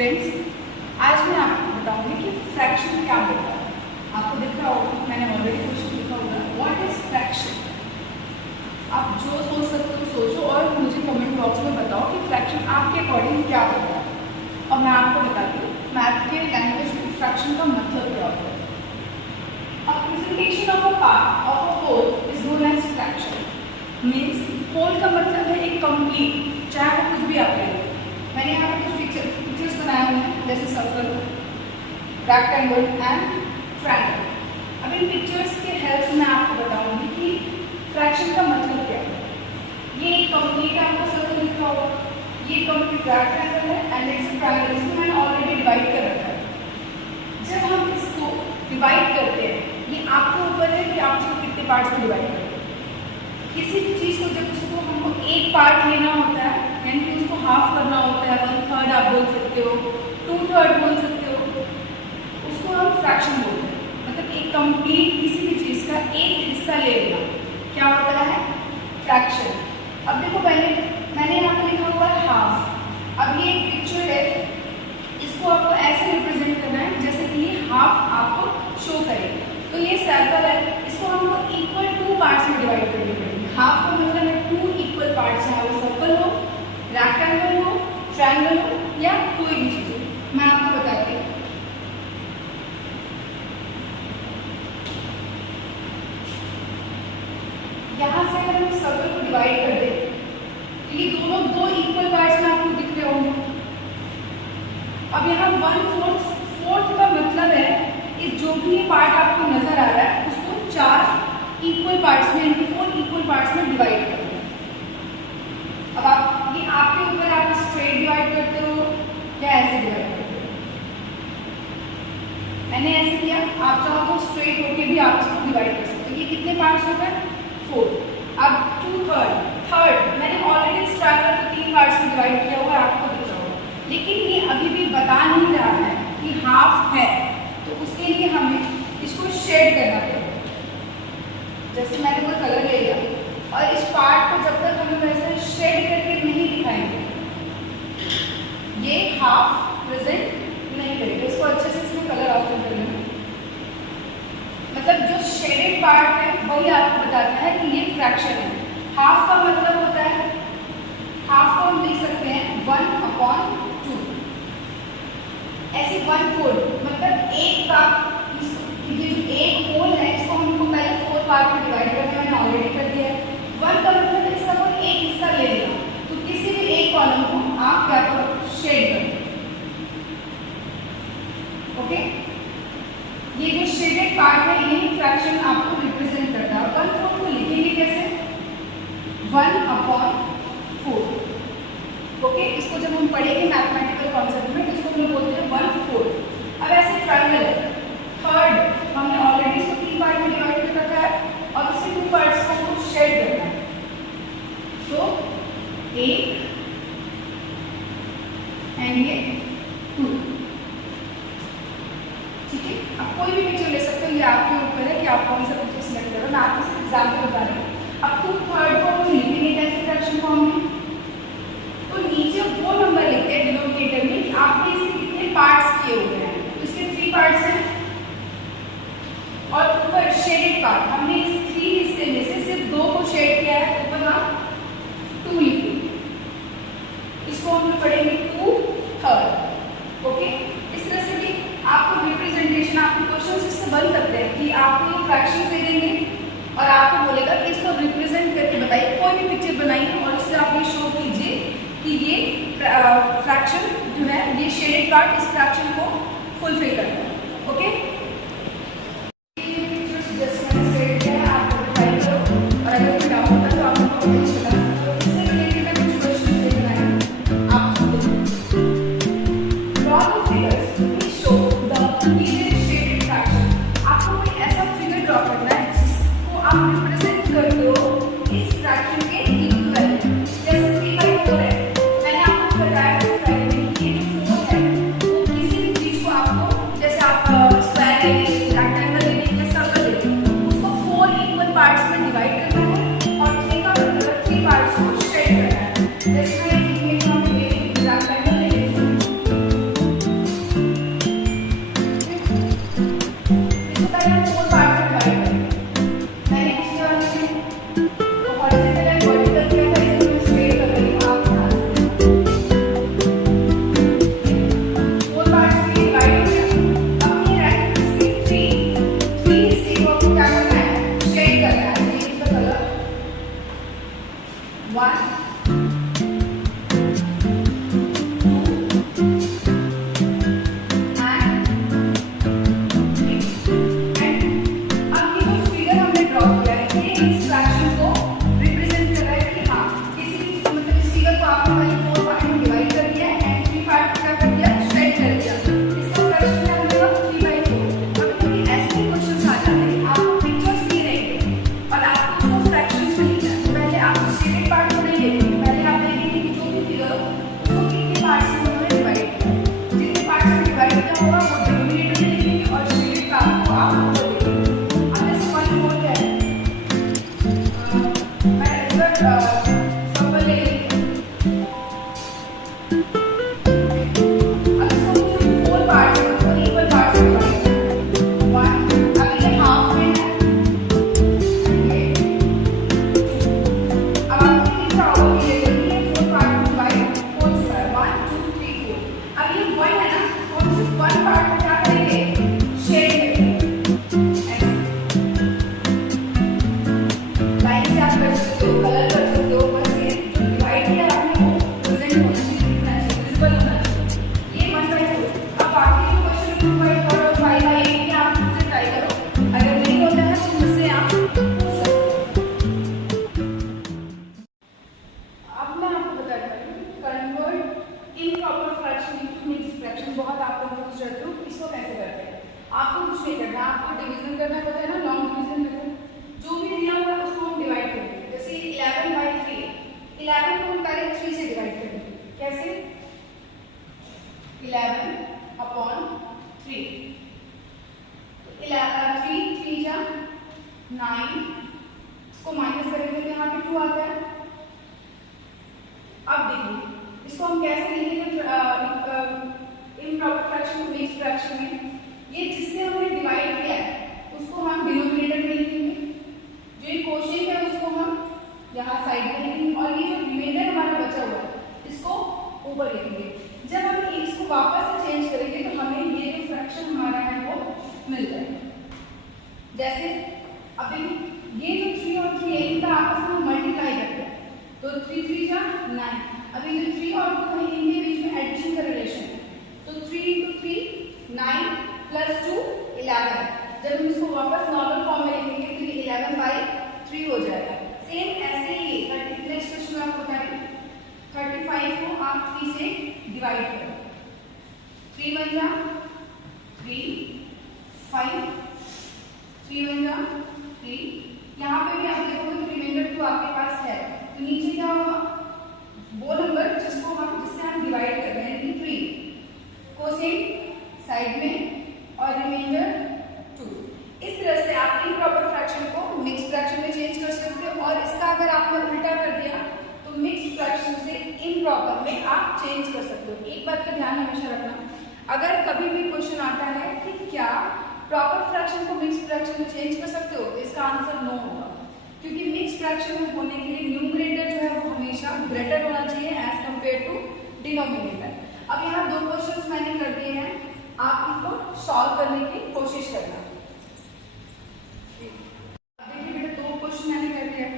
Friends, आज मैं आपको बताऊंगी कि फ्रैक्शन क्या होता है। आपको दिख रहा होगा, मैंने ऑलरेडी क्वेश्चन लिखा होगा, व्हाट इज फ्रैक्शन। आप जो सोच सकते हो सोचो और मुझे कमेंट बॉक्स में बताओ कि फ्रैक्शन आपके अकॉर्डिंग क्या होता है। और मैं आपको बताती हूँ मैथ के लैंग्वेज में फ्रैक्शन का मतलब क्या होता है। A presentation of a part of a whole is known as fraction. Means whole का मतलब है एक complete, चाहे वो कुछ भी आप ले लो। मैंने यहाँ पे कुछ पिक्चर्स बनाए हुए हैं जैसे सर्कल, रेक्टेंगल एंड ट्रायंगल। अब इन पिक्चर्स के हेल्प से मैं आपको बताऊंगी कि फ्रैक्शन का मतलब क्या है। ये एक कंप्लीट आपको सर्कल लिखा होगा, ये कंप्लीट रेक्टेंगल है एंड इट्स ट्रायंगल। इसको मैंने ऑलरेडी डिवाइड कर रखा है। जब हम इसको डिवाइड करते हैं, ये आपके ऊपर है कि आप इसको कितने पार्ट्स में डिवाइड करते हैं। किसी भी चीज़ को जब उसको हमको एक पार्ट लेना होता है, यानी कि उसको हाफ करना होता है, 1/3 आप बोल सकते हो, 2/3 बोल सकते हो, उसको हम फ्रैक्शन बोलते हैं। मतलब एक कंप्लीट किसी भी चीज़ का एक हिस्सा ले लेना क्या होता है, फ्रैक्शन। अब देखो, पहले मैंने यहाँ पर लिखा हुआ है हाफ। अब ये एक पिक्चर है, इसको आपको ऐसे रिप्रेजेंट करना है जैसे कि ये हाफ आपको शो करेगा। तो ये सर्कल है, इसको हमको इक्वल 2 पार्ट्स में डिवाइड करनी पड़ेगी। हाफ का मतलब है 2 इक्वल पार्ट्स, चाहे वो सर्कल हो, रेक्टेंगल हो, ट्रायंगल हो या कोई भी चीज हो। मैं आपको बताती हूँ। यहाँ से अगर हम सर्कल को डिवाइड कर दें तो ये दोनों 2 इक्वल पार्ट्स में आपको दिख रहे होंगे। अब यहाँ 1/4 का मतलब है इस जो भी ये पार्ट आपको नजर आ रहा है उसको 4 इक्वल पार्ट्स में, यानी 4 इक्वल पार्ट्स में डिवाइड करना है। अब आप ये आपके ऊपर, आप स्ट्रेट डिवाइड करते हो या ऐसे डिवाइड करते हो। मैंने ऐसे किया, आप चाहो तो स्ट्रेट होके भी आप इसको डिवाइड कर सकते हो। ये कितने पार्ट्स हो गए, 4। अब 2/3 मैंने ऑलरेडी इस ट्रायंगल को 3 पार्ट्स में डिवाइड किया हुआ है, आपको दिख रहा होगा। लेकिन ये अभी भी बता नहीं रहा है कि हाफ है, तो उसके लिए हमें इसको शेड करना पड़ेगा। जैसे मैंने कोई कलर ले लिया और इस पार्ट को जब तक हमें वैसे शेड करके नहीं दिखाएंगे, ये हाफ प्रेजेंट नहीं करेगा। इसको अच्छे से इसमें कलर ऑप्शन करना है। मतलब जो शेडेड पार्ट है वही आपको बताता है कि ये फ्रैक्शन है। हाफ का मतलब होता है, हाफ को हम लिख सकते हैं 1/2। ऐसे 1/4 मतलब एक का, ये जो एक होल है इसको हमको पहले 4 पार्ट में डिवाइड करना है, मैंने ऑलरेडी कर दिया है। 1 का मतलब इसका कोई एक हिस्सा ले लेना, तो किसी भी एक कॉलम को आप क्या करो, शेड करो। ओके, ये जो शेडेड पार्ट है यही फ्रैक्शन आपको रिप्रेजेंट करता है। और 1/4 को लिखेंगे कैसे, 1/4। ओके, इसको जब हम पढ़ेंगे मैथमेटिकल कॉन्सेप्ट में तो इसको हम बोलते हैं 1/4। अब ऐसे ट्रायंगल है, 3rd हमने ऑलरेडी इसको 3 पार्ट में डिवाइड कर रखा है और इसी 2 पार्ट्स को हमको शेड करना है। तो 1 एंड ये 2। ठीक है, आप कोई भी पिक्चर ले सकते हो, ये आपके ऊपर है कि आप कौन सा पिक्चर सिलेक्ट करो। मैं आपको सिर्फ एग्जाम्पल बता रही हूँ। अब 2/3 को हम लिखेंगे कैसे फ्रैक्शन फॉर्म में, तो नीचे वो नंबर लिखते हैं डिनोमिनेटर में कि आपने इसे कितने पार्ट्स किए हुए हैं। तो इसके 3 पार्ट्स हैं और ऊपर शेडेड पार्ट, हमने इस 3 हिस्से में से सिर्फ 2 को शेड किया है, ऊपर हम 2 लिखेंगे। इसको हम पढ़ेंगे 2/3। ओके, इस तरह से भी आपको रिप्रेजेंटेशन, आपके क्वेश्चन इससे बन सकते हैं कि आपको फ्रैक्शन दे देंगे और आपको बोलेगा कि इसको रिप्रेजेंट करके बताइए। कोई भी पिक्चर बनाइए और उससे आप ये शो कीजिए कि ये फ्रैक्शन जो है, ये शेडेड पार्ट इस फ्रैक्शन को फुलफिल करता है। ओके, ये पिक्चर्स जैसे मैंने सेट किया है, आप ट्राई करो और अगर कोई डाउट होता है तो आप मुझे कमेंट्स में बताना। इससे रिलेटेड मैं कुछ क्वेश्चन लेकर आई हूं आप draw the figures which show the given shaded fraction. आपको कोई ऐसा फिगर ड्रॉ करना है जिसको आप रिप्रेजेंट करते हो इस फ्रैक्शन के इक्वल। जैसे 3/4 है, मैंने आपको बताया कि ये जो 4 है वो किसी भी चीज को आपको, जैसे आप स्क्वायर 11/3। 3 3 जा 9, इसको माइनस करेंगे तो यहाँ पे 2 आता है। अब देखिए इसको हम कैसे लिखेंगे इम्प्रॉपर फ्रैक्शन को मिक्स्ड फ्रैक्शन में। ये जिससे हमने डिवाइड किया है उसको हम डिनोमिनेटर में लिखेंगे, जो ये कोशेंट है उसको हम यहाँ साइड में लिखेंगे, और ये जो रिमाइंडर हमारा बचा हुआ है इसको ऊपर लिखेंगे। जब हम इसको वापस से चेंज करेंगे तो हमें ये जो फ्रैक्शन हमारा है वो मिल जाएगा। जैसे अब ये जो 3 और 3 है इनका आपस में मल्टीप्लाई करते हैं तो 3 3 जा 9। अब ये 3 और 2 है इनके बीच में एडिशन का रिलेशन है तो 3 × 3 9 + 2 11। जब हम इसको वापस नॉर्मल फॉर्म में लिखेंगे तो ये 11/3 हो जाएगा। सेम ऐसे ही 30 नेक्स्ट क्वेश्चन आप बताएं। 35 को आप 3 से डिवाइड करो। 3 1 जा 3 5, 3 1 जा 3। यहाँ पे भी आप देखोगे तो रिमाइंडर 2 आपके पास है तो नीचे क्या होगा, वो नंबर जिससे हम डिवाइड कर रहे हैं 3 कोसेंट साइड में और रिमाइंडर 2। इस तरह से आप इम्प्रॉपर फ्रैक्शन को मिक्स्ड फ्रैक्शन में चेंज कर सकते हो, और इसका अगर आपने उल्टा कर दिया तो मिक्स्ड फ्रैक्शन से इम्प्रॉपर में आप चेंज कर सकते हो। एक बात का ध्यान हमेशा रखना, अगर कभी भी क्वेश्चन आता है कि क्या प्रॉपर फ्रैक्शन को मिक्स्ड फ्रैक्शन में चेंज कर सकते हो, इसका आंसर नो होगा, क्योंकि मिक्स्ड फ्रैक्शन में होने के लिए न्यूमरेटर जो है वो हमेशा ग्रेटर होना चाहिए एज कंपेयर टू डिनोमिनेटर। अब यहाँ 2 क्वेश्चंस मैंने कर दिए हैं, आप इनको सॉल्व करने की कोशिश करना। देखिए बेटा 2 क्वेश्चन मैंने कर दिया,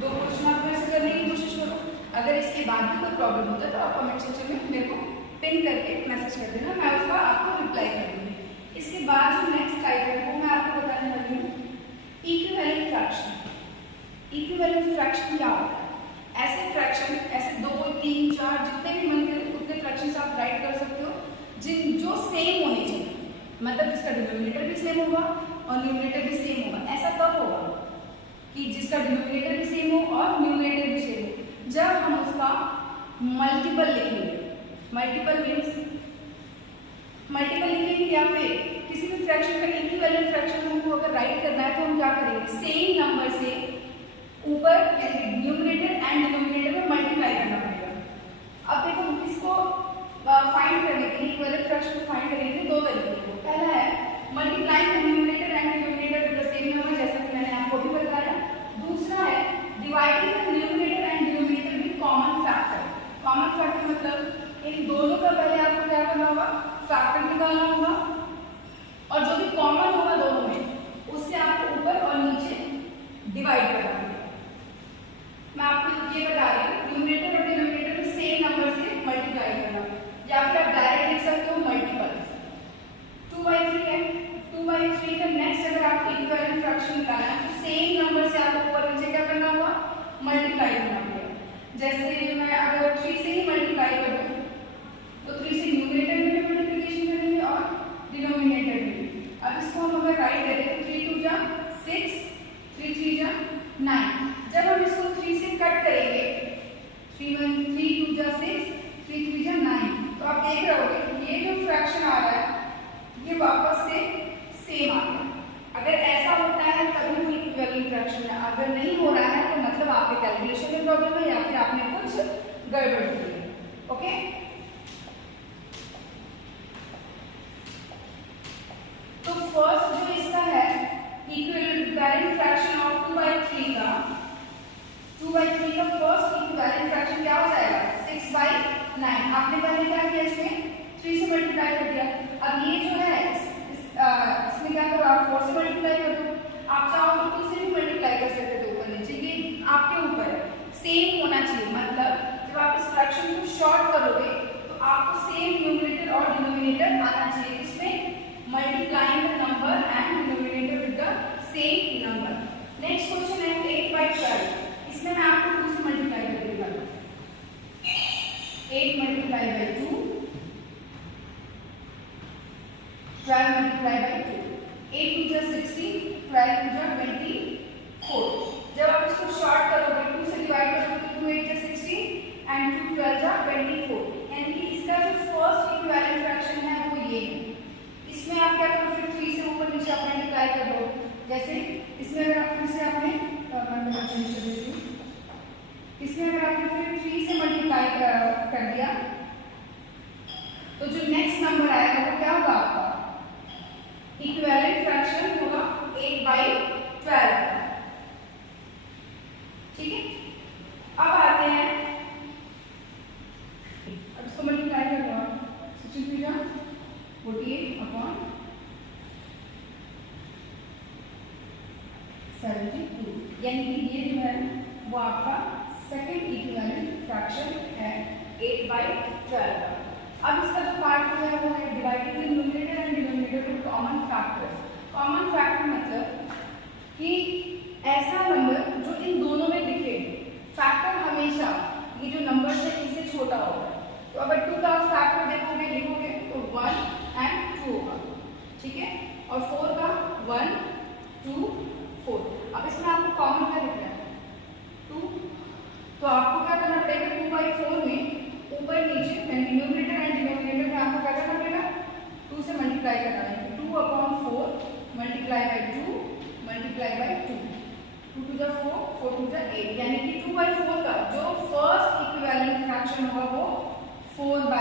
2 क्वेश्चन आप ऐसे करने की कोशिश करो। अगर इसके बाद भी कोई प्रॉब्लम होता है तो आप कमेंट सेक्शन में मेरे को पिन करके मैसेज कर देना, मैं उसका आपको रिप्लाई कर दूँगी। इसके बाद जो नेक्स्ट टाइप है वो मैं आपको बताने वाली हूँ इक्विवेलेंट फ्रैक्शन। इक्विवेलेंट फ्रैक्शन क्या होता है? ऐसे फ्रैक्शन, ऐसे 2 3 4 जितने भी मन करे उतने फ्रैक्शन आप राइट कर सकते हो जो सेम होने चाहिए, मतलब जिसका डिनोमिनेटर भी सेम होगा और न्यूमरेटर भी सेम होगा। ऐसा कब होगा कि जिसका डिनोमिनेटर भी सेम हो और न्यूमरेटर भी सेम हो? जब हम उसका मल्टीपल लिखेंगे। मल्टीपल मीन्स मल्टीपल लिखेंगे या फिर किसी भी फ्रैक्शन का इक्विवेलेंट फ्रैक्शन हमको अगर राइट करना है तो हम क्या करेंगे, सेम नंबर से ऊपर न्यूमरेटर एंड डिनोमिनेटर में मल्टीप्लाई करना पड़ेगा। अब देखो इसको फाइंड करने के लिए इक्विवेलेंट फ्रैक्शन को फाइंड करने के लिए 2 तरीके हैं। पहला है multiplying the numerator and denominator with the same number, जैसा कि मैंने आपको भी बताया। दूसरा है dividing the numerator and denominator with common factor. Common factor मतलब इन दोनों का पहले आपको क्या करना होगा, फैक्टर निकालना होगा, और जो भी कॉमन होगा दोनों में उससे आपको ऊपर और नीचे डिवाइड करना होगा। मैं आपको ये बता रही हूँ न्यूमरेटर और डिनोमिनेटर में सेम नंबर से मल्टीप्लाई करना, या फिर आप डायरेक्ट लिख सकते हो मल्टीपल्स। 2/3 है, 2/3 का नेक्स्ट अगर आपको इक्विवेलेंट फ्रैक्शन निकालना है तो सेम नंबर से आपको ऊपर नीचे क्या करना होगा, मल्टीप्लाई करना पड़ेगा। जैसे मैं अगर 3 से ही मल्टीप्लाई कर दूँ तो 3 से न्यूमरेटर में मल्टीप्लिकेशन करेंगे और डिनोमिनेटर में। अब इसको हम अगर राइट करें तो 3 2 जा 6, 3 3 जा 9। जब हम इसको 3 से कट करेंगे 3 2 जा 6, 3 3 जा 9, तो आप देख रहे होगे ये जो फ्रैक्शन आ रहा है ये वापस से सेम आ गया। अगर ऐसा होता है तभी वो इक्विवेलेंट फ्रैक्शन है, अगर नहीं हो रहा है तो मतलब आपके कैलकुलेशन में प्रॉब्लम है या फिर आपने कुछ गड़बड़ की है। ओके, तो फर्स्ट जो इसका है इक्विवेलेंट फ्रैक्शन ऑफ 2/3 का 2/3 का फर्स्ट इक्विवेलेंट फ्रैक्शन क्या हो जाएगा, 6/9। आपने पहले क्या किया, इसमें 3 से मल्टीप्लाई कर दिया। अब ये जो है इसमें क्या करो, आप 4 से मल्टीप्लाई कर दो। आप चाहो तो 2 से भी मल्टीप्लाई कर सकते थे ऊपर नीचे, ये आपके ऊपर है। सेम होना चाहिए, मतलब जब आप इस फ्रैक्शन को शॉर्ट करोगे तो आपको सेम न्यूमरेटर और डिनोमिनेटर आना चाहिए। इसमें multiplying the number and denominator with the same number. Next question है 8/12। इसमें मैं आपको 2 से मल्टीप्लाई कर दूंगा। 8 × 2 12 × 2 8 2 जा 16, 12 2 जा 24। जब आप इसको शॉर्ट करोगे 2 से डिवाइड करोगे तो 2 8 जा 16 एंड 2 12 जा 24, यानी कि इसका जो फर्स्ट इक्विवेलेंट फ्रैक्शन इसमें अगर आप फिर से आपने इसमें अगर आपने फिर 3 से मल्टीप्लाई कर दिया तो जो नेक्स्ट नंबर आएगा वो क्या होगा आपका इक्विवेलेंट फ्रैक्शन होगा 8/12। ठीक है, अब आते हैं, अब इसको मल्टीप्लाई कर लो 48/72, यानी कि ये जो है वो आपका सेकंड इक्विवेलेंट फ्रैक्शन है 8/12। अब इसका जो पार्ट है वो है divided in numerator and denominator with common factors. Common factor मतलब कि ऐसा नंबर जो इन दोनों में दिखे। फैक्टर हमेशा ये जो नंबर है इनसे छोटा होगा। तो अगर 2 का फैक्टर देखोगे लिखोगे तो 1 एंड 2 होगा। ठीक है, और 4 का 1 2 4। अब इसमें आपको कॉमन क्या दिख रहा है 2, तो आपको क्या करना पड़ेगा 2/4 में ऊपर नीचे न्यूमरेटर एंड डिनोमिनेटर में आपको क्या करना पड़ेगा 2 से मल्टीप्लाई करना है। 2/4 multiply by 2 multiply by 2, 2 to the 4 4 to the 8, यानी कि 2/4 का जो फर्स्ट इक्विवेलेंट फ्रैक्शन होगा वो 4/8 होगा।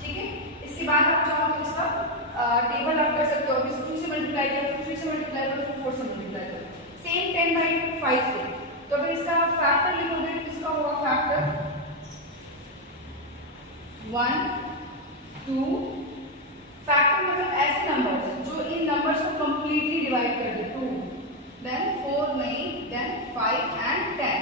ठीक है, इसके बाद आप चाहो तो इसका टेबल आप कर सकते हो। अभी 2 से मल्टीप्लाई किया, फिर 3 से मल्टीप्लाई करो, फिर 4 से मल्टीप्लाई करो, सेम 10/5 से। तो अगर इसका फैक्टर लिखोगे तो इसका होगा फैक्टर 1 2। फैक्टर मतलब ऐसे नंबर्स जो इन नंबर्स को कंप्लीटली डिवाइड कर दे, 2 देन 4 नहीं देन 5 एंड 10।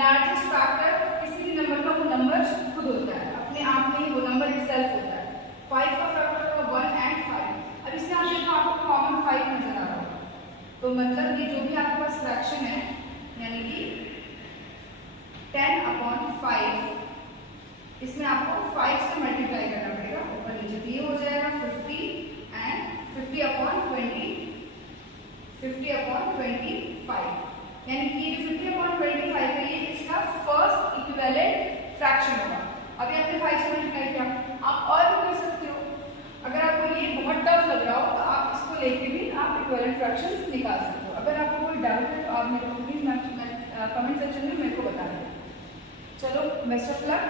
लार्जेस्ट फैक्टर किसी भी नंबर का वो नंबर खुद होता है, अपने आप में ही वो नंबर इटसेल्फ होता है। 5 का फैक्टर होगा 1 एंड 5। अब इसमें आप देखो आपको कॉमन 5 नजर आ रहा होगा, तो मतलब ये जो भी आपके पास फ्रैक्शन है यानी कि 10/5, इसमें आपको 5 से मल्टीप्लाई करना पड़ेगा ऊपर नीचे, तो ये हो जाएगा 50 एंड 50/20 50/25, यानी कि ये जो 50/25 है ये इसका फर्स्ट इक्विवेलेंट फ्रैक्शन होगा। अभी आपने 5 से मल्टीप्लाई किया, आप और भी कर सकते हो। अगर आपको ये बहुत टफ लग रहा हो तो आप इसको लेके भी आप इक्विवेलेंट फ्रैक्शंस निकाल सकते हो। अगर आपको कोई डाउट है तो आप मेरे को प्लीज कमेंट सेक्शन में मेरे को बता दें। चलो, बेस्ट ऑफ लक।